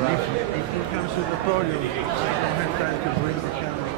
If he comes to the podium, I don't have time to bring the camera.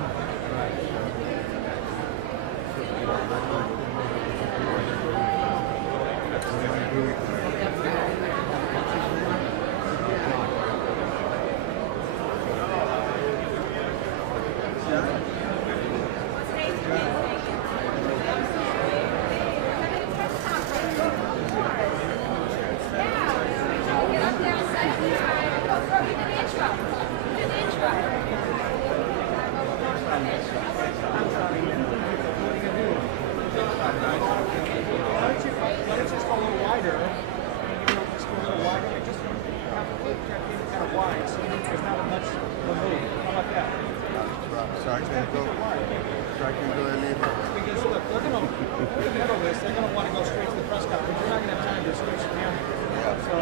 So I can go and leave. Because look, they're going to handle this. They're going to want to go straight to the press conference. You're not going to have time to switch the camera. Yeah. So,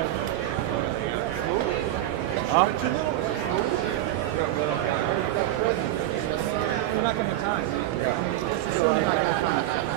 you're not going to have time. Yeah. This is certainly not going to have time.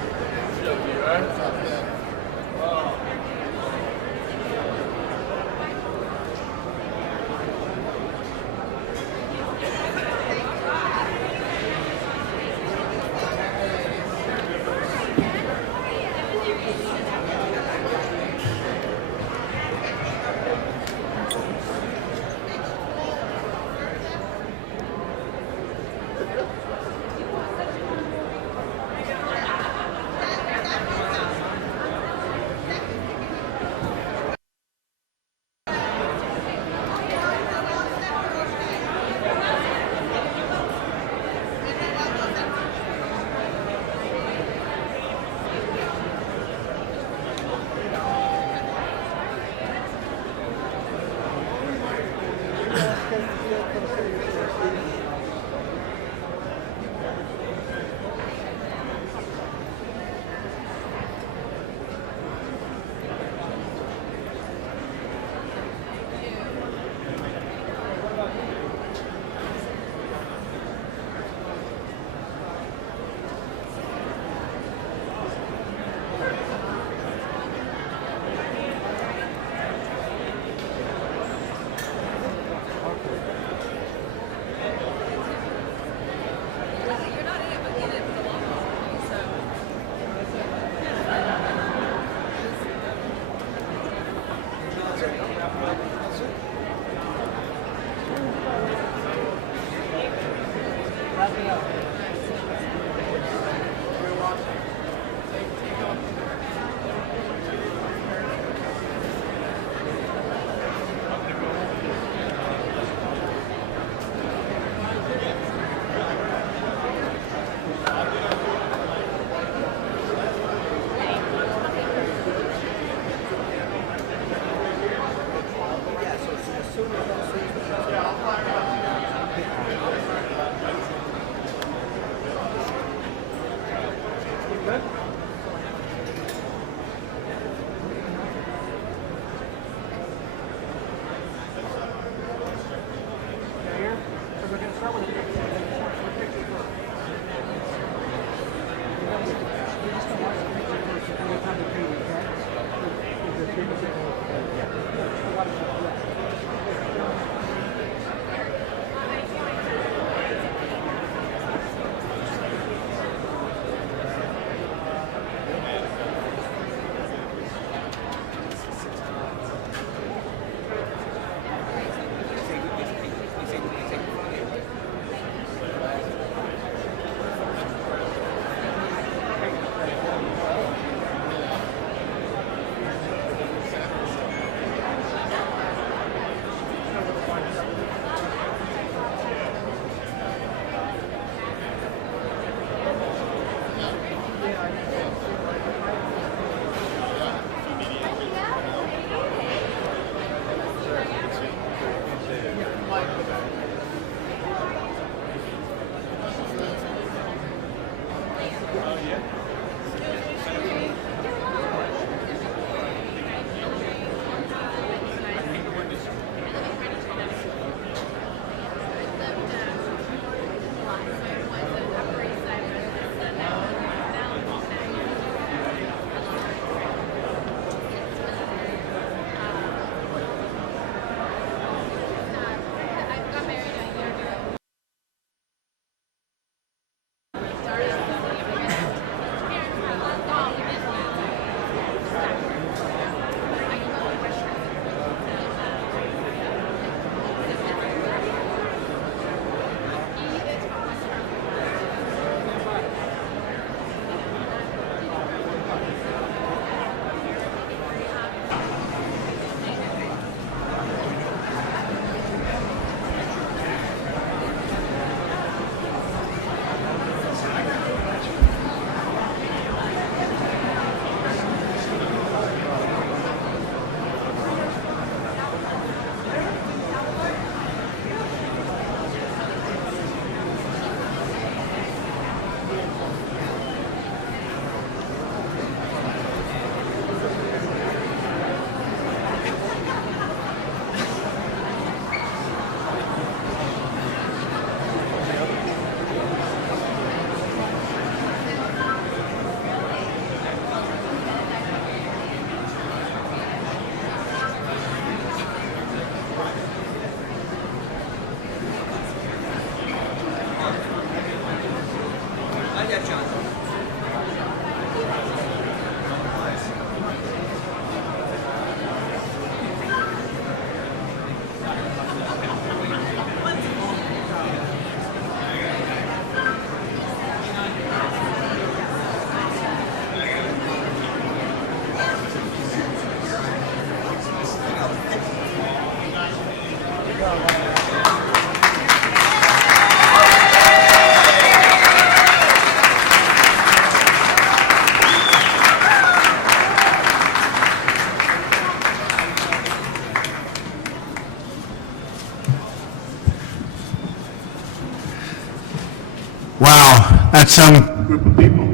Wow, that's some Group of people.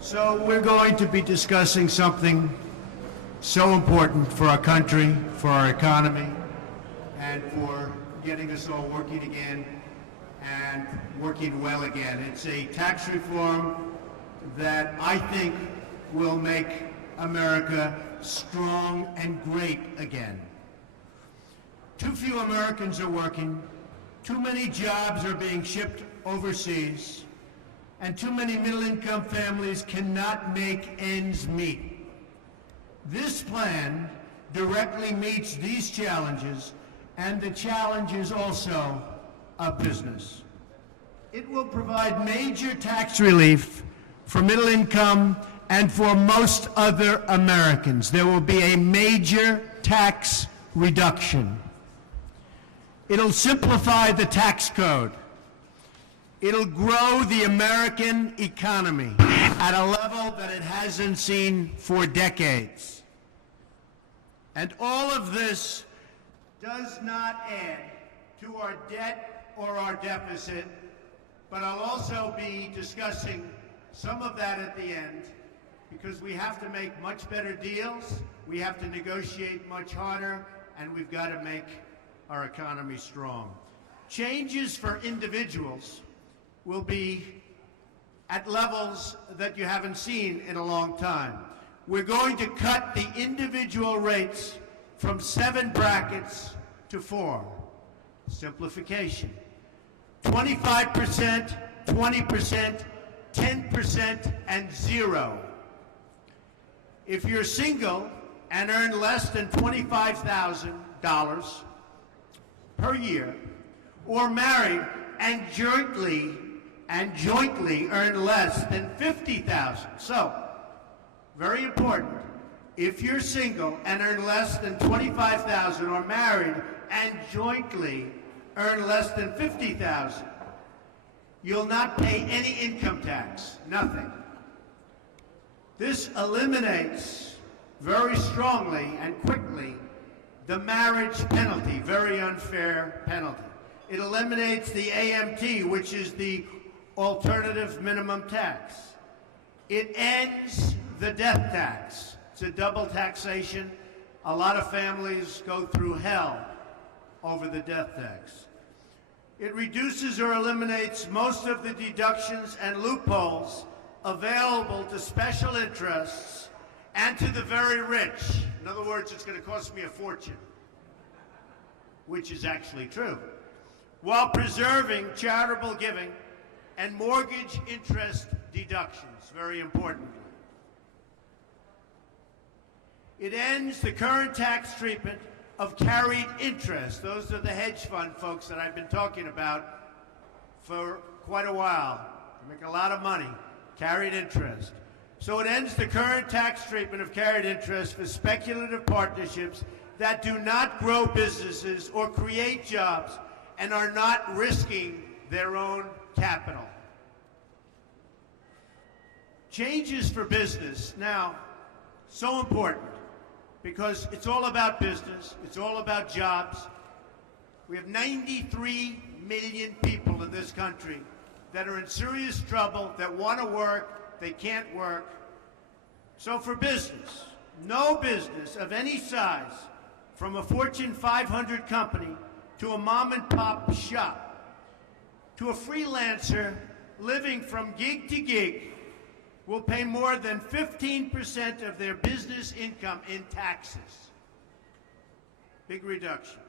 So we're going to be discussing something so important for our country, for our economy, and for getting us all working again and working well again. It's a tax reform that I think will make America strong and great again. Too few Americans are working, too many jobs are being shipped overseas, and too many middle-income families cannot make ends meet. This plan directly meets these challenges and the challenges also of business. It will provide major tax relief for middle income and for most other Americans. There will be a major tax reduction. It'll simplify the tax code. It'll grow the American economy at a level that it hasn't seen for decades. And all of this does not add to our debt or our deficit, but I'll also be discussing some of that at the end, because we have to make much better deals, we have to negotiate much harder, and we've got to make our economy strong. Changes for individuals will be at levels that you haven't seen in a long time. We're going to cut the individual rates from 7 brackets to 4. Simplification. 25%, 20%, 10%, and 0. If you're single and earn less than $25,000 per year, or married and jointly earn less than $50,000. So, very important, if you're single and earn less than $25,000, or married and jointly earn less than $50,000, you'll not pay any income tax, nothing. This eliminates very strongly and quickly the marriage penalty, very unfair penalty. It eliminates the AMT, which is the alternative minimum tax. It ends the death tax. It's a double taxation. A lot of families go through hell over the death tax. It reduces or eliminates most of the deductions and loopholes available to special interests and to the very rich. In other words, it's going to cost me a fortune, which is actually true, while preserving charitable giving and mortgage interest deductions, very importantly. It ends the current tax treatment of carried interest. Those are the hedge fund folks that I've been talking about for quite a while. They make a lot of money, carried interest. So it ends the current tax treatment of carried interest for speculative partnerships that do not grow businesses or create jobs and are not risking their own capital. Changes for business. Now, so important, because it's all about business, it's all about jobs. We have 93 million people in this country that are in serious trouble, that want to work, they can't work. So for business, no business of any size, from a Fortune 500 company to a mom and pop shop, to a freelancer living from gig to gig, will pay more than 15% of their business income in taxes. Big reduction.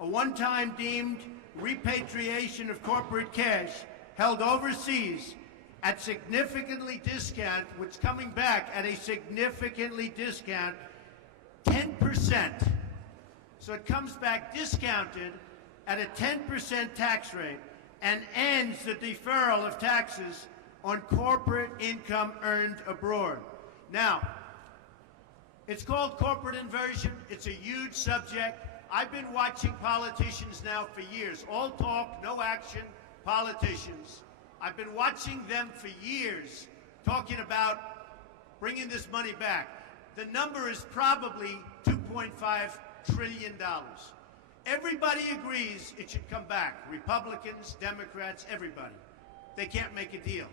A one-time deemed repatriation of corporate cash held overseas at significantly discount, what's coming back at a significantly discount, 10%. So it comes back discounted at a 10% tax rate and ends the deferral of taxes on corporate income earned abroad. Now, it's called corporate inversion. It's a huge subject. I've been watching politicians now for years. All talk, no action, politicians. I've been watching them for years talking about bringing this money back. The number is probably $2.5 trillion. Everybody agrees it should come back. Republicans, Democrats, everybody. They can't make a deal.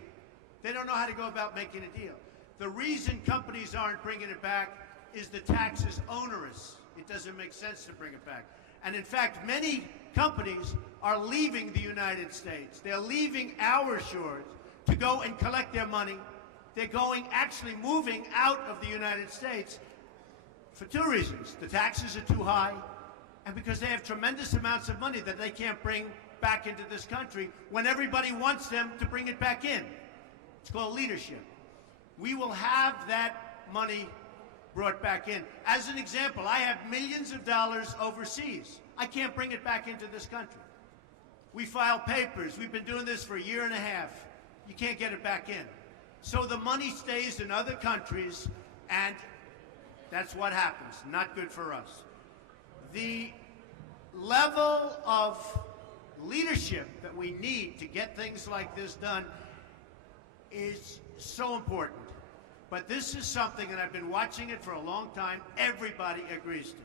They don't know how to go about making a deal. The reason companies aren't bringing it back is the tax is onerous. It doesn't make sense to bring it back. And in fact, many companies are leaving the United States. They're leaving our shores to go and collect their money. They're actually moving out of the United States for two reasons. The taxes are too high, and because they have tremendous amounts of money that they can't bring back into this country when everybody wants them to bring it back in. It's called leadership. We will have that money brought back in. As an example, I have millions of dollars overseas. I can't bring it back into this country. We file papers. We've been doing this for a year and a half. You can't get it back in. So the money stays in other countries, and that's what happens. Not good for us. The level of leadership that we need to get things like this done is so important. But this is something, and I've been watching it for a long time, everybody agrees to.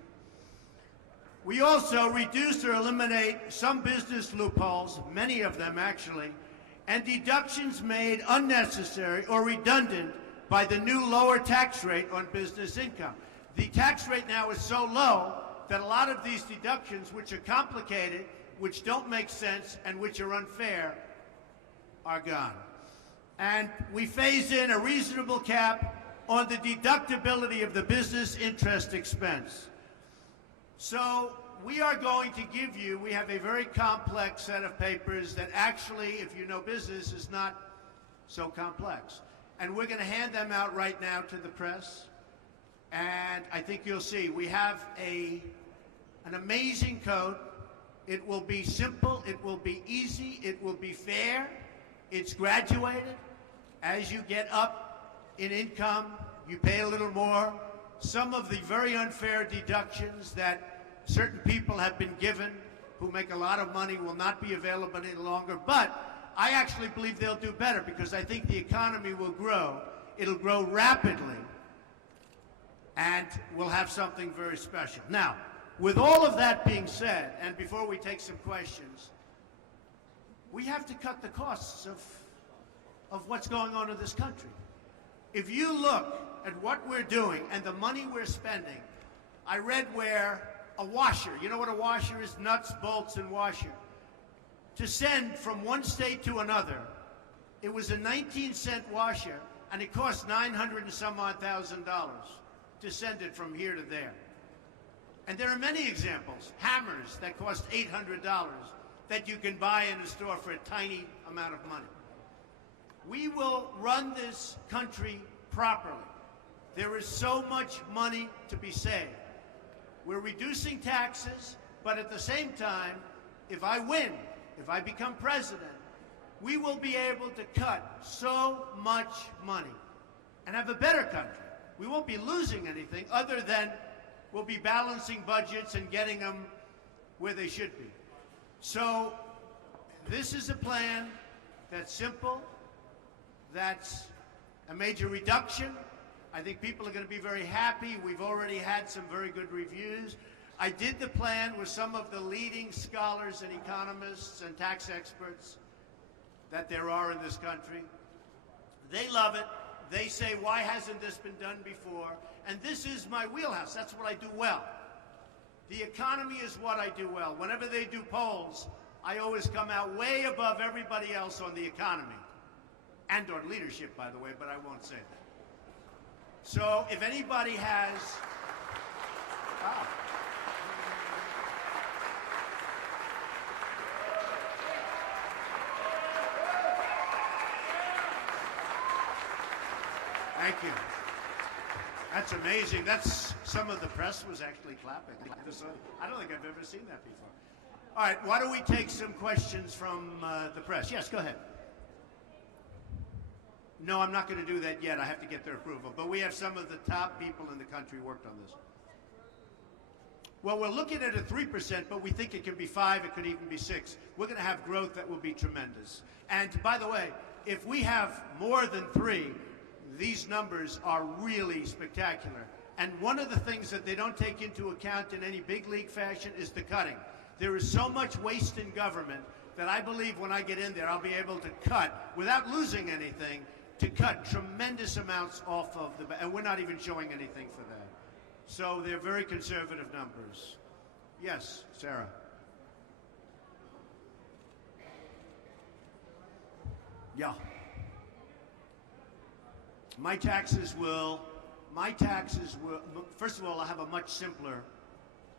We also reduce or eliminate some business loopholes, many of them actually, and deductions made unnecessary or redundant by the new lower tax rate on business income. The tax rate now is so low that a lot of these deductions, which are complicated, which don't make sense, and which are unfair, are gone. And we phase in a reasonable cap on the deductibility of the business interest expense. So we are going to give you, we have a very complex set of papers that actually, if you know business, is not so complex. And we're going to hand them out right now to the press. And I think you'll see, we have an amazing code. It will be simple, it will be easy, it will be fair, it's graduated. As you get up in income, you pay a little more. Some of the very unfair deductions that certain people have been given who make a lot of money will not be available any longer. But I actually believe they'll do better because I think the economy will grow. It'll grow rapidly, and we'll have something very special. Now, with all of that being said, and before we take some questions, we have to cut the costs of what's going on in this country. If you look at what we're doing and the money we're spending, I read where a washer, you know what a washer is? Nuts, bolts, and washer. To send from one state to another, it was a 19-cent washer, and it cost $900 and some odd thousand to send it from here to there. And there are many examples. Hammers that cost $800 that you can buy in a store for a tiny amount of money. We will run this country properly. There is so much money to be saved. We're reducing taxes, but at the same time, if I win, if I become president, we will be able to cut so much money and have a better country. We won't be losing anything other than we'll be balancing budgets and getting them where they should be. So this is a plan that's simple, that's a major reduction. I think people are going to be very happy. We've already had some very good reviews. I did the plan with some of the leading scholars and economists and tax experts that there are in this country. They love it. They say, why hasn't this been done before? And this is my wheelhouse. That's what I do well. The economy is what I do well. Whenever they do polls, I always come out way above everybody else on the economy. And on leadership, by the way, but I won't say that. So if anybody has... Thank you. That's amazing. That's some of the press was actually clapping. I don't think I've ever seen that before. All right, why don't we take some questions from the press? Yes, go ahead. No, I'm not going to do that yet. I have to get their approval. But we have some of the top people in the country worked on this. Well, we're looking at a 3%, but we think it can be 5, it could even be 6. We're going to have growth that will be tremendous. And by the way, if we have more than 3, these numbers are really spectacular. And one of the things that they don't take into account in any big league fashion is the cutting. There is so much waste in government that I believe when I get in there, I'll be able to cut, without losing anything, to cut tremendous amounts off of the, and we're not even showing anything for that. So they're very conservative numbers. Yes, Sarah. Yeah. My taxes will, first of all, I'll have a much simpler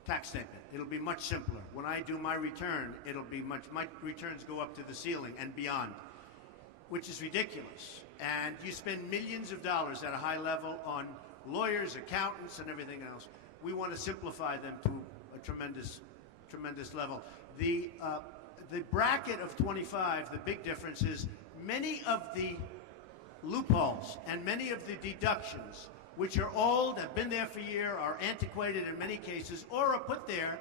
tax statement. It'll be much simpler. When I do my return, my returns go up to the ceiling and beyond, which is ridiculous. And you spend millions of dollars at a high level on lawyers, accountants, and everything else. We want to simplify them to a tremendous level. The bracket of 25, the big difference is many of the loopholes and many of the deductions, which are old, have been there for years, are antiquated in many cases, or are put there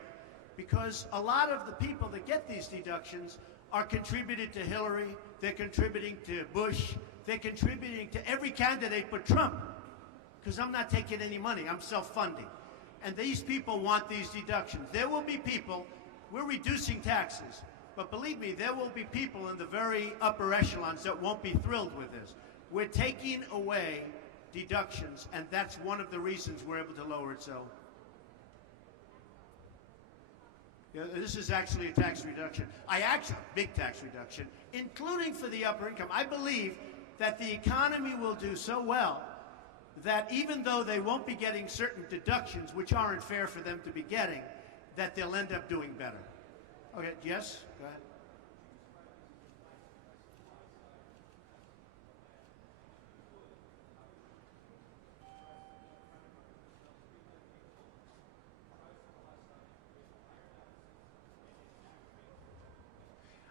because a lot of the people that get these deductions are contributed to Hillary, they're contributing to Bush, they're contributing to every candidate but Trump, because I'm not taking any money, I'm self-funding. And these people want these deductions. There will be people, we're reducing taxes, but believe me, there will be people in the very upper echelons that won't be thrilled with this. We're taking away deductions, and that's one of the reasons we're able to lower it so. Yeah, this is actually a tax reduction. Big tax reduction, including for the upper income. I believe that the economy will do so well that even though they won't be getting certain deductions, which aren't fair for them to be getting, that they'll end up doing better. Okay, yes, go ahead.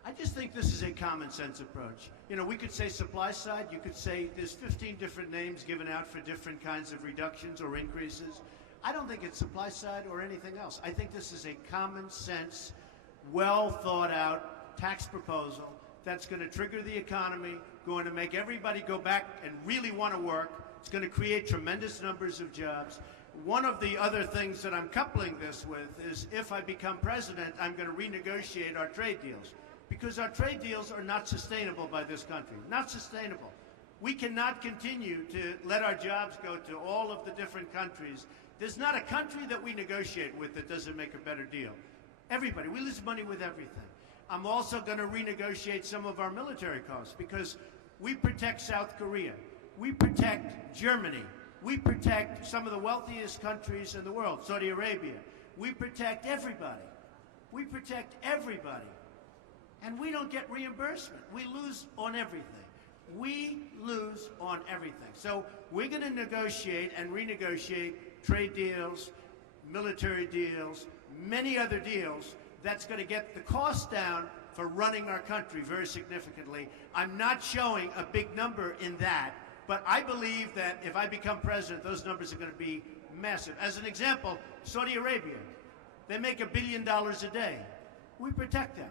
I just think this is a common sense approach. You know, we could say supply side, you could say there's 15 different names given out for different kinds of reductions or increases. I don't think it's supply side or anything else. I think this is a common sense, well thought out tax proposal that's going to trigger the economy, going to make everybody go back and really want to work. It's going to create tremendous numbers of jobs. One of the other things that I'm coupling this with is if I become president, I'm going to renegotiate our trade deals. Because our trade deals are not sustainable by this country. Not sustainable. We cannot continue to let our jobs go to all of the different countries. There's not a country that we negotiate with that doesn't make a better deal. Everybody. We lose money with everything. I'm also going to renegotiate some of our military costs because we protect South Korea. We protect Germany. We protect some of the wealthiest countries in the world, Saudi Arabia. We protect everybody. We protect everybody. And we don't get reimbursement. We lose on everything. We lose on everything. So we're going to negotiate and renegotiate trade deals, military deals, many other deals that's going to get the cost down for running our country very significantly. I'm not showing a big number in that, but I believe that if I become president, those numbers are going to be massive. As an example, Saudi Arabia, they make $1 billion a day. We protect them.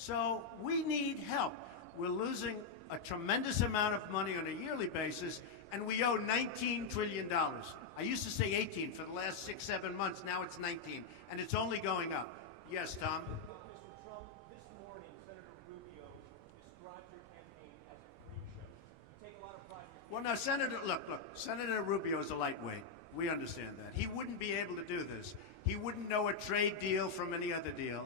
So we need help. We're losing a tremendous amount of money on a yearly basis, and we owe $19 trillion. I used to say 18 for the last 6-7 months. Now it's 19, and it's only going up. Yes, Tom? Mr. Trump, this morning, Senator Rubio described your campaign as a freak show. You take a lot of pride in your Well, now, look, Senator Rubio is a lightweight. We understand that. He wouldn't be able to do this. He wouldn't know a trade deal from any other deal.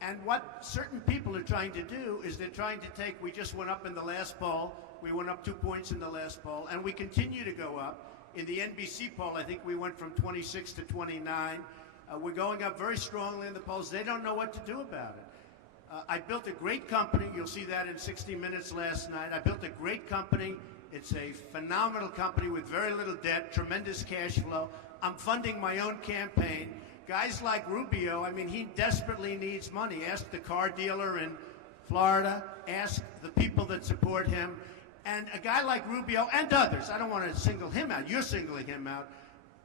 And what certain people are trying to do is they're trying to take, we just went up in the last poll, we went up 2 points in the last poll, and we continue to go up. In the NBC poll, I think we went from 26 to 29. We're going up very strongly in the polls. They don't know what to do about it. I built a great company. You'll see that in 60 Minutes last night. I built a great company. It's a phenomenal company with very little debt, tremendous cash flow. I'm funding my own campaign. Guys like Rubio, I mean, he desperately needs money. Ask the car dealer in Florida. Ask the people that support him. And a guy like Rubio and others, I don't want to single him out. You're singling him out.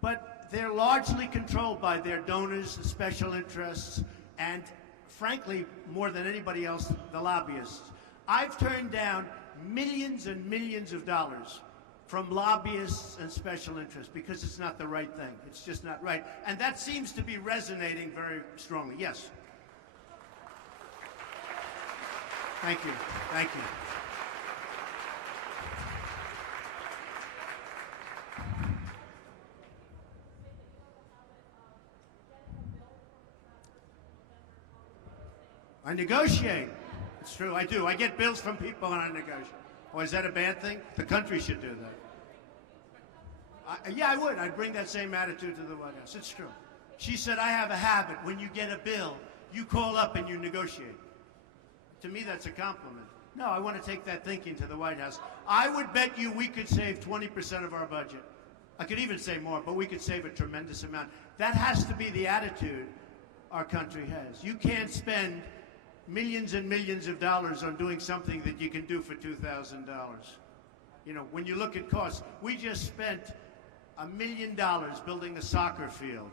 But they're largely controlled by their donors, the special interests, and frankly, more than anybody else, the lobbyists. I've turned down millions and millions of dollars from lobbyists and special interests because it's not the right thing. It's just not right. And that seems to be resonating very strongly. Yes? Thank you. Thank you. I negotiate. It's true, I do. I get bills from people and I negotiate. Or is that a bad thing? The country should do that. Yeah, I would. I'd bring that same attitude to the White House. It's true. She said, I have a habit. When you get a bill, you call up and you negotiate. To me, that's a compliment. No, I want to take that thinking to the White House. I would bet you we could save 20% of our budget. I could even say more, but we could save a tremendous amount. That has to be the attitude our country has. You can't spend millions and millions of dollars on doing something that you can do for $2,000. You know, when you look at costs, we just spent $1 million building a soccer field,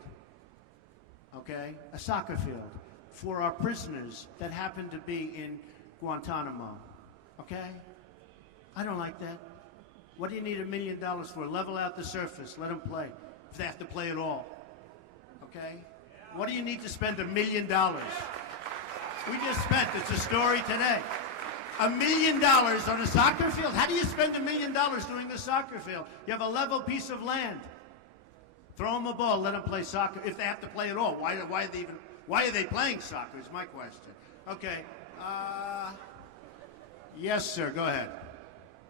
okay? A soccer field for our prisoners that happen to be in Guantanamo, okay? I don't like that. What do you need $1 million for? Level out the surface, let them play, if they have to play at all, okay? What do you need to spend $1 million? We just spent, it's a story today, $1 million on a soccer field. How do you spend $1 million doing a soccer field? You have a level piece of land. Throw them a ball, let them play soccer, if they have to play at all. Why are they playing soccer is my question. Okay, yes, sir, go ahead.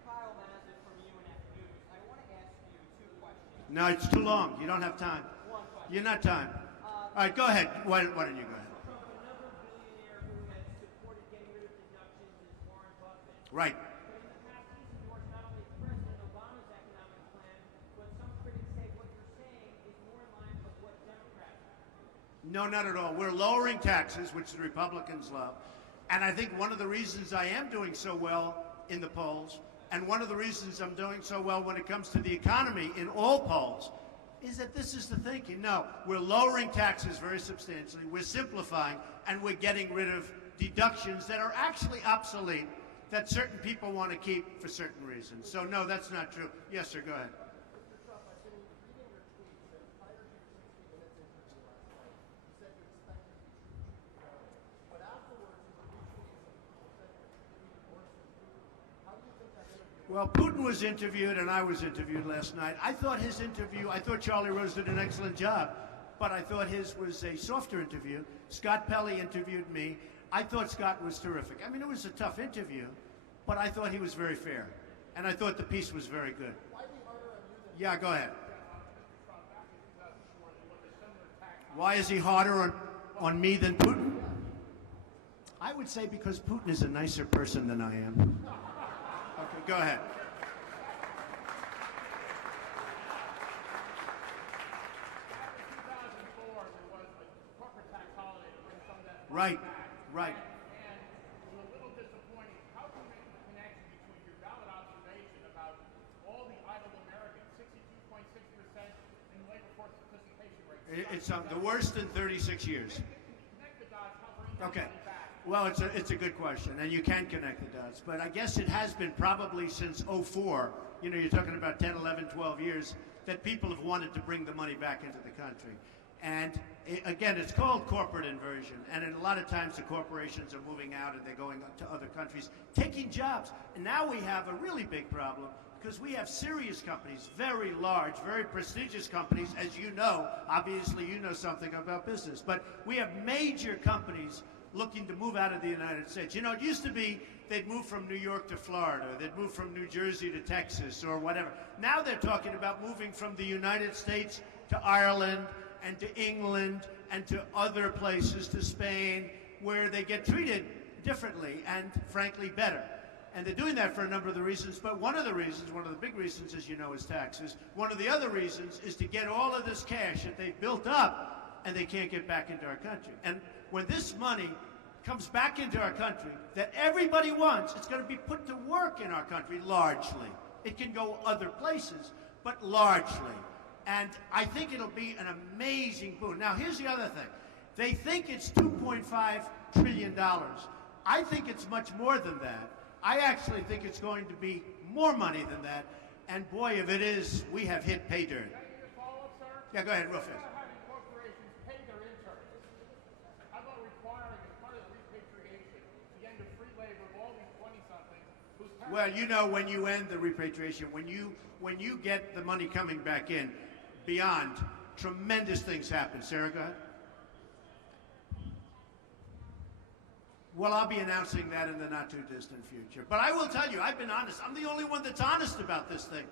Kyle Mazza from UNF News. I want to ask you 2 questions. No, it's too long. You don't have time. One question. You're not time. All right, go ahead. Why don't you go ahead? Trump, another billionaire who has supported getting rid of deductions is Warren Buffett. Right. But in the past, he's endorsed not only President Obama's economic plan, but some critics say what you're saying is more in line with what Democrats are. No, not at all. We're lowering taxes, which the Republicans love. And I think one of the reasons I am doing so well in the polls, and one of the reasons I'm doing so well when it comes to the economy in all polls, is that this is the thinking. No, we're lowering taxes very substantially, we're simplifying, and we're getting rid of deductions that are actually obsolete, that certain people want to keep for certain reasons. So no, that's not true. Yes, sir, go ahead. Well, Putin was interviewed and I was interviewed last night. I thought Charlie Rose did an excellent job, but I thought his was a softer interview. Scott Pelley interviewed me. I thought Scott was terrific. I mean, it was a tough interview, but I thought he was very fair. And I thought the piece was very good. Yeah, go ahead. Why is he harder on me than Putin? I would say because Putin is a nicer person than I am. Okay, go ahead. Right, right. And it was a little disappointing. How do you make the connection between your valid observation about all the idle Americans, 62.6% in labor force participation rate? It's the worst in 36 years. Connect the dots, how bring that Okay. money back? Well, it's a good question, and you can connect the dots. But I guess it has been probably since '04, you know, you're talking about 10, 11, 12 years, that people have wanted to bring the money back into the country. And again, it's called corporate inversion. And a lot of times the corporations are moving out and they're going to other countries, taking jobs. And now we have a really big problem because we have serious companies, very large, very prestigious companies, as you know. Obviously, you know something about business. But we have major companies looking to move out of the United States. You know, it used to be they'd move from New York to Florida, they'd move from New Jersey to Texas or whatever. Now they're talking about moving from the United States to Ireland and to England and to other places, to Spain, where they get treated differently and frankly better. And they're doing that for a number of the reasons, but one of the big reasons, as you know, is taxes. One of the other reasons is to get all of this cash that they've built up and they can't get back into our country. And when this money comes back into our country that everybody wants, it's going to be put to work in our country largely. It can go other places, but largely. And I think it'll be an amazing boon. Now, here's the other thing. They think it's $2.5 trillion. I think it's much more than that. I actually think it's going to be more money than that. And boy, if it is, we have hit pay dirt. Can I get a follow-up, sir? Yeah, go ahead, real fast. Instead of having corporations pay their interns, how about requiring, as part of the repatriation, the end of free labor of all the Well, you know, when you end the repatriation, when you get the money coming back in, beyond, tremendous things happen. Sarah, go ahead. Well, I'll be announcing that in the not-too-distant future. But I will tell you, I've been honest. I'm the only one that's honest about this thing.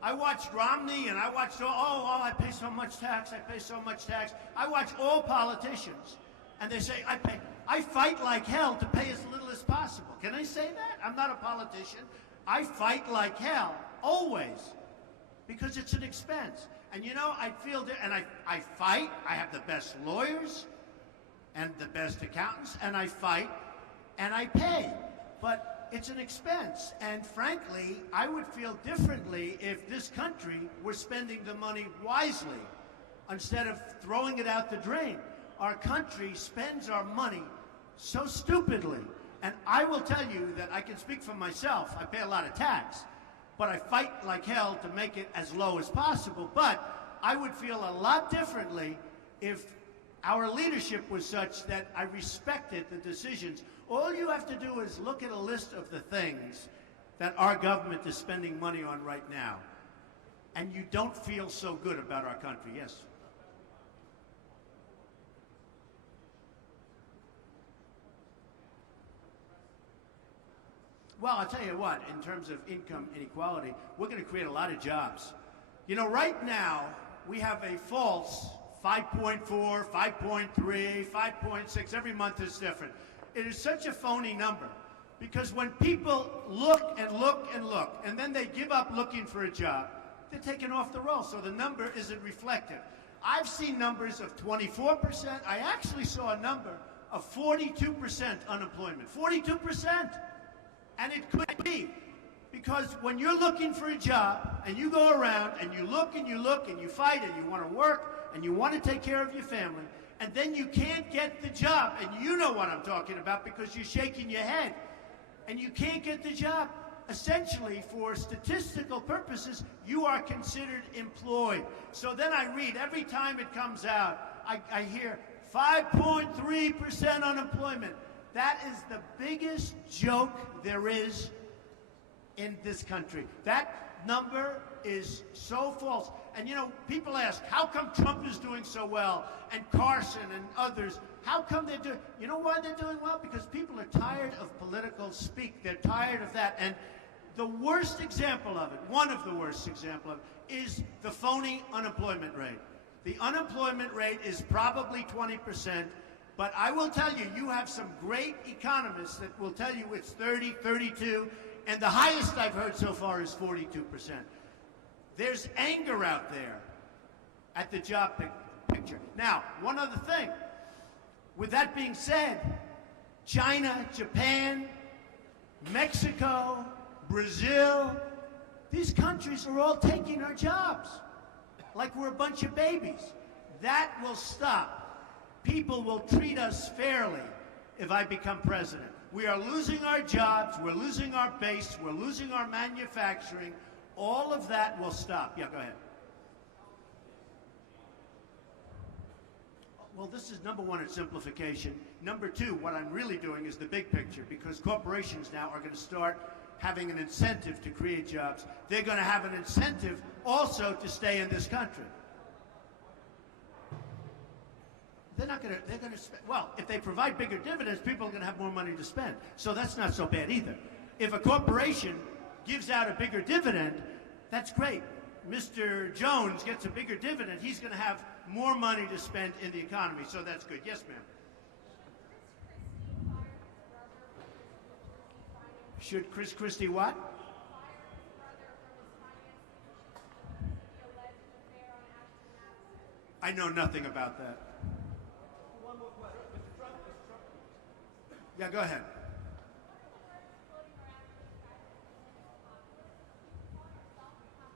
I watched Romney, and I watched, I pay so much tax, I pay so much tax. I watch all politicians, and they say, I fight like hell to pay as little as possible. Can I say that? I'm not a politician. I fight like hell, always, because it's an expense. And you know, I feel, and I fight, I have the best lawyers, and the best accountants, and I fight, and I pay. But it's an expense, and frankly, I would feel differently if this country were spending the money wisely instead of throwing it out the drain. Our country spends our money so stupidly, and I will tell you that I can speak for myself. I pay a lot of tax, but I fight like hell to make it as low as possible. But I would feel a lot differently if our leadership was such that I respected the decisions. All you have to do is look at a list of the things that our government is spending money on right now, and you don't feel so good about our country. Yes? Well, I'll tell you what, in terms of income inequality, we're going to create a lot of jobs. You know, right now, we have a false 5.4, 5.3, 5.6. Every month is different. It is such a phony number because when people look and look and look and then they give up looking for a job, they're taken off the roll, so the number isn't reflective. I've seen numbers of 24%. I actually saw a number of 42% unemployment. 42%! And it could be because when you're looking for a job and you go around and you look and you look and you fight and you want to work and you want to take care of your family, and then you can't get the job, and you know what I'm talking about because you're shaking your head, and you can't get the job, essentially, for statistical purposes, you are considered employed. So then I read, every time it comes out, I hear 5.3% unemployment. That is the biggest joke there is in this country. That number is so false. And you know, people ask, how come Trump is doing so well, and Carson and others, how come they're doing, you know why they're doing well? Because people are tired of political speak. They're tired of that. And the worst example of it, one of the worst examples of it, is the phony unemployment rate. The unemployment rate is probably 20%, but I will tell you, you have some great economists that will tell you it's 30, 32, and the highest I've heard so far is 42%. There's anger out there at the job picture. Now, one other thing. With that being said, China, Japan, Mexico, Brazil, these countries are all taking our jobs like we're a bunch of babies. That will stop. People will treat us fairly if I become president. We are losing our jobs, we're losing our base, we're losing our manufacturing. All of that will stop. Yeah, go ahead. Well, this is number one, it's simplification. Number two, what I'm really doing is the big picture, because corporations now are going to start having an incentive to create jobs. They're going to have an incentive also to stay in this country. They're going to spend, well, if they provide bigger dividends, people are going to have more money to spend. So that's not so bad either. If a corporation gives out a bigger dividend, that's great. Mr. Jones gets a bigger dividend, he's going to have more money to spend in the economy, so that's good. Yes, ma'am. Should Chris Christie what? I know nothing about that. Yeah, go ahead.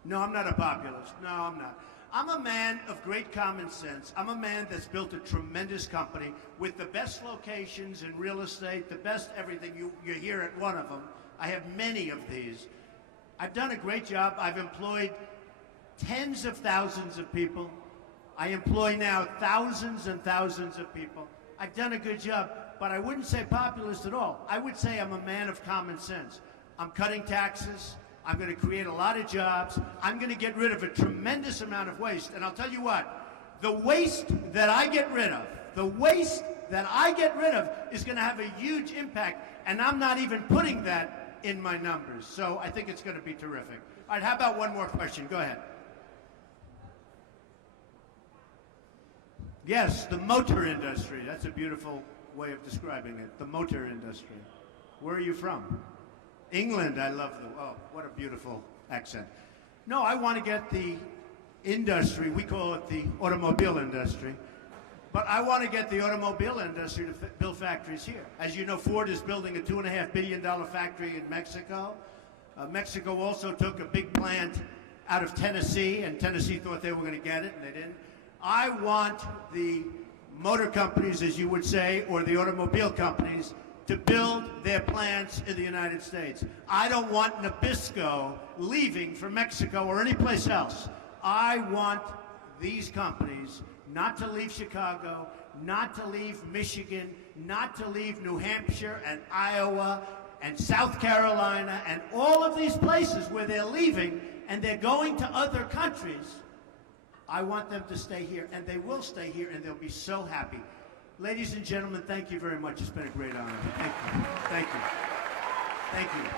No, I'm not a populist. No, I'm not. I'm a man of great common sense. I'm a man that's built a tremendous company with the best locations in real estate, the best everything. You're here at one of them. I have many of these. I've done a great job. I've employed tens of thousands of people. I employ now thousands and thousands of people. I've done a good job, but I wouldn't say populist at all. I would say I'm a man of common sense. I'm cutting taxes. I'm going to create a lot of jobs. I'm going to get rid of a tremendous amount of waste. And I'll tell you what, the waste that I get rid of, is going to have a huge impact. And I'm not even putting that in my numbers. So I think it's going to be terrific. All right, how about one more question? Go ahead. Yes, the motor industry. That's a beautiful way of describing it. The motor industry. Where are you from? England. I love oh, what a beautiful accent. No, I want to get the industry, we call it the automobile industry, but I want to get the automobile industry to build factories here. As you know, Ford is building a $2.5 billion factory in Mexico. Mexico also took a big plant out of Tennessee, and Tennessee thought they were going to get it, and they didn't. I want the motor companies, as you would say, or the automobile companies, to build their plants in the United States. I don't want Nabisco leaving for Mexico or any place else. I want these companies not to leave Chicago, not to leave Michigan, not to leave New Hampshire and Iowa and South Carolina and all of these places where they're leaving and they're going to other countries. I want them to stay here, and they will stay here, and they'll be so happy. Ladies and gentlemen, thank you very much. It's been a great honor. Thank you. Thank you. Thank you.